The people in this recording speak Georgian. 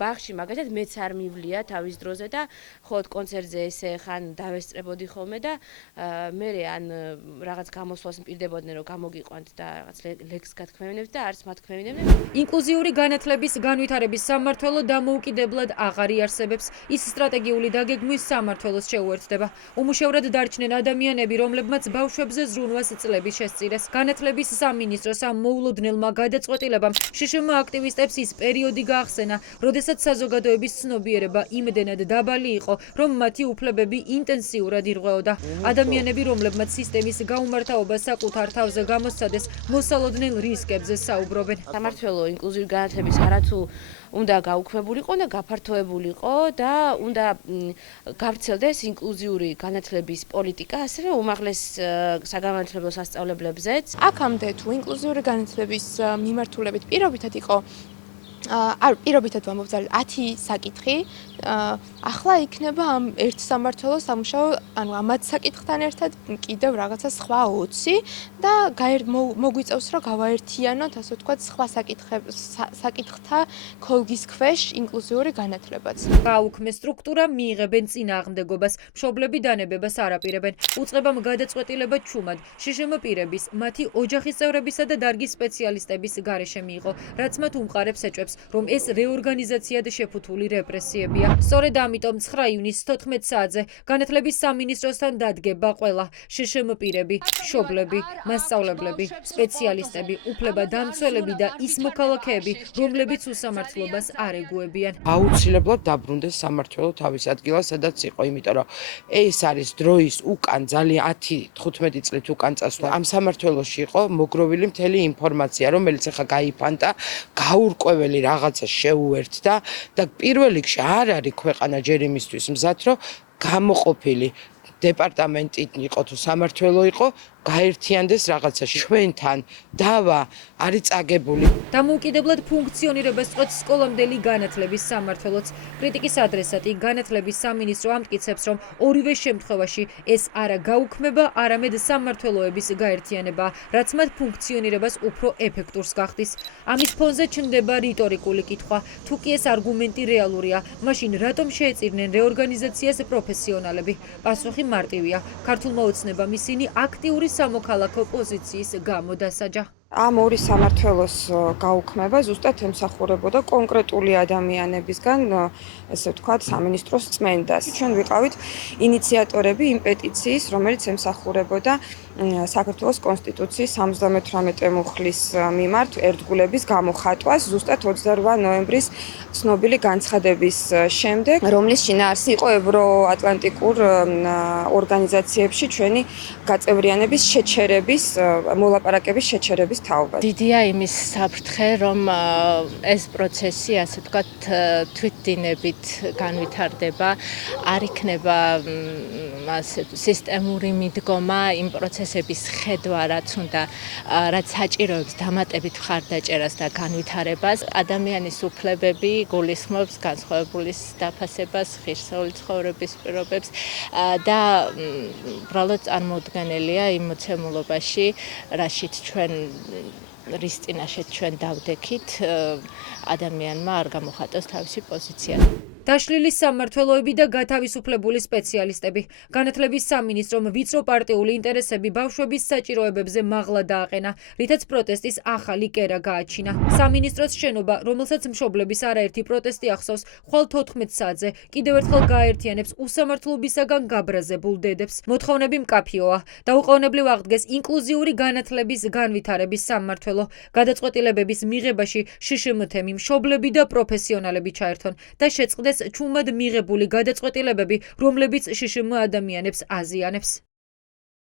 ბაღში მაგალითად მეც არ მივლია თავის დროზე და ხოლმე კონცერტზე ესე ხან დავესწრებოდი ხოლმე და მე ან რაღაც გამოსვლას მპირდებოდნენ რომ გამოგიყვანთ და რაღაც ლექს გათქმევინებთ და არც მათქმევინებდნენ. ინკლუზიური განათლების განვითარების სამმართველო დამოუკიდებლად აღარ იარსებებს. ის სტრატეგიული დაგეგმვის სამმართველოს შეუერთდება. უმუშევრად დარჩნენ ადამიანები, რომლებმაც ბავშვებზე ზრუნვას წლები შესწირეს. განათლების სამინისტროს ამ მოულოდნელმა გადაწყვეტილებამ შშმ აქტივისტებს ის პერიოდი გაახსენა, როდესაც საზოგადოების ცნობიერება იმდენად დაბალი იყო, რომ მათი უფლებები ინტენსიურად ირღვეოდა. ადამიანები, რომლებმაც სისტემის გაუმართავობა საკუთარ თავზე გამოსცადეს, მოსალოდნელ რისკებზე საუბრობენ. სამმართველო ინკლუზიური განათლების არათუ უნდა გაუქმებულიყო და გაფართოებულიყო და უნდა გავრცელდეს ინკლუზიური განათლების პოლიტიკა, ასევე უმაღლეს საგანმანათლებლო სასწავლებლებზეც. აქამდე თუ ინკლუზიური განათლების მიმართულებით პირობითად იყო პირობითად ვამბობთ 10 საკითხი, ახლა იქნება ამ ერთ სამმართველოს სამუშაო, ანუ ამათ საკითხთან ერთად კიდევ რაღაცა სხვა 20 და მოგვიწევს რომ გავაერთიანოთ, ასე ვთქვათ, სხვა საკითხთა ქოლგის ქვეშ ინკლუზიური განათლებაც. გაუქმე სტრუქტურა მიიღებენ წინააღმდეგობას, მშობლები დანებებას არ აპირებენ. უწყებამ გადაწყვეტილება ჩუმად შშმ პირების, მათი ოჯახის წევრებისა და დარგის სპეციალისტების გარეშე მიიღო, რაც მათ უმყარებს ეჭვებს, რომ ეს რეორგანიზაციად შეფუთული რეპრესიებია. სწორედ ამიტომ 9 ივნისს 14 საათზე განათლების სამინისტროსთან დადგება ყველა შშმ პირები, მშობლები, მასწავლებლები, სპეციალისტები, უფლებადამცველები და ის მოქალაქეები, რომლებიც უსამართლობას არ ეგუებიან. აუცილებლად დაბრუნდეს სამმართველო თავის ადგილას, სადაც იყო, იმიტომ რომ ეს არის დროის უკან ძალიან 10-15 წლით უკან წასვლა. ამ სამმართველოში იყო მოგროვილი მთელი ინფორმაცია, რომელიც ახლა გაიფანტა, გაურკვეველი რაღაცა შეუერთდა და პირველ რიგში არ არის ქვეყანა ჯერ იმისთვის მზად, რომ გამოყოფილი დეპარტამენტი იყო თუ სამმართველო იყო, გაერთიანდეს რაღაცაში. ჩვენთან დავა არის წაგებული. დამოუკიდებლად ფუნქციონირებას წყვეტს სკოლამდელი განათლების სამმართველოც. კრიტიკის ადრესატი განათლების სამინისტრო ამტკიცებს, რომ ორივე შემთხვევაში ეს არა გაუქმება, არამედ სამმართველოების გაერთიანება, რაც მათ ფუნქციონირებას უფრო ეფექტურს გახდის. ამის ფონზე ჩნდება რიტორიკული კითხვა, თუ კი ეს არგუმენტი რეალურია, მაშინ რატომ შეეწირნენ რეორგანიზაციას პროფესიონალები? პასუხი მარტივია. ქართულმა ოცნებამ ისინი აქტიური სამოქალაქო პოზიციის გამო დასაჯა. ამ ორი სამმართველოს გაუქმება ზუსტად ემსახურებოდა კონკრეტული ადამიანებისგან, ესე ვთქვათ, სამინისტროს წმენდას. ჩვენ ვიყავით ინიციატორები იმ პეტიციის, რომელიც ემსახურებოდა საქართველოს კონსტიტუციის 78 მუხლის მიმართ ერთგულების გამოხატვას ზუსტად 28 ნოემბრის ცნობილი განცხადების შემდეგ, რომლის შინაარსი იყო ევროატლანტიკურ ორგანიზაციებში ჩვენი გაწევრიანების შეჩერების, მოლაპარაკების შეჩერების თაობა. დიდია იმის საფრთხე, რომ ეს პროცესი, ასე ვთქვათ, თვითდინებით განვითარდება, არ იქნება სისტემური მიდგომა იმ პროცესების ხედვა, რაც საჭიროებს დამატებით მხარდაჭერას და განვითარებას. ადამიანის უფლებები გულისხმობს განსხვავებული დაფასებას, ღირსეული ცხოვრების პირობებს და უბრალოდ წარმოუდგენელია იმ მოცემულობაში, რაშიც რის წინაშე ჩვენ დავდექით, ადამიანმა არ გამოხატოს თავისი პოზიცია. დაშლილი სამმართველოები და გათავისუფლებული სპეციალისტები. განათლების სამინისტრომ ვიწრო პარტიული ინტერესები ბავშვების საჭიროებებზე მაღლა დააყენა, რითაც პროტესტის ახალი კერა გააჩინა. სამინისტროს შენობა, რომელსაც მშობლების არაერთი პროტესტი ახსოვს, ხვალ 14 საათზე კიდევ ერთხელ გააერთიანებს უსამართლობისაგან გაბრაზებულ დედებს. მოთხოვნები მკაფიოა. დაუყოვნებლივ აღდგეს ინკლუზიური განათლების განვითარების სამმართველო. გადაწყვეტილებების მიღებაში შშმ თემი, მშობლები და პროფესიონალები ჩაერთონ და შეწყდეს ჩუმად მიღებული გადაწყვეტილებები, რომლებიც შშმ ადამიანებს აზიანებს.